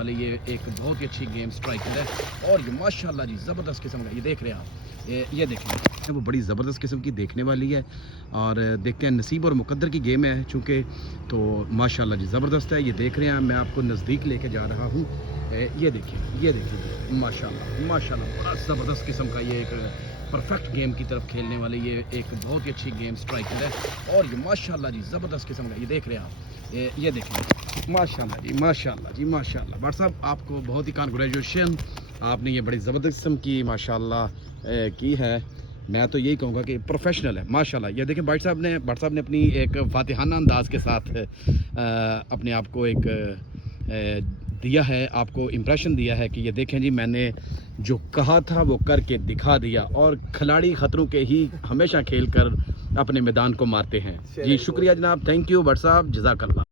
वाली ये एक बहुत ही अच्छी गेम स्ट्राइकर है। और ये माशाल्लाह जी ज़बरदस्त किस्म का, ये देख रहे हैं आप, ये देखें वो बड़ी ज़बरदस्त किस्म की देखने वाली है। और देखते हैं, नसीब और मुकद्दर की गेम है चूँकि, तो माशाल्लाह जी ज़बरदस्त है। ये देख रहे हैं, मैं आपको नज़दीक लेके जा रहा हूँ। ये देखिए माशाल्लाह माशाल्लाह बड़ा ज़बरदस्त किस्म का ये एक परफेक्ट गेम की तरफ खेलने वाली ये एक बहुत ही अच्छी गेम स्ट्राइकर है। और ये माशाल्लाह जी ज़बरदस्त किस्म का, ये देख रहे हैं आप, ये देखें माशाल्लाह जी माशाल्लाह जी माशाल्लाह। भाट साहब आपको बहुत ही कांग्रेचुलेशन, आपने ये बड़ी ज़बरदस्त किस्म की माशाल्लाह की है। मैं तो यही कहूँगा कि प्रोफेशनल है माशाल्लाह। ये देखें भाट साहब ने अपनी एक फातिहाना अंदाज के साथ अपने आप को एक दिया है, आपको इम्प्रेशन दिया है कि ये देखें जी, मैंने जो कहा था वो करके दिखा दिया। और खिलाड़ी खतरों के ही हमेशा खेल कर अपने मैदान को मारते हैं। जी शुक्रिया जनाब, थैंक यू भाट साहब, जज़ाकल्लाह।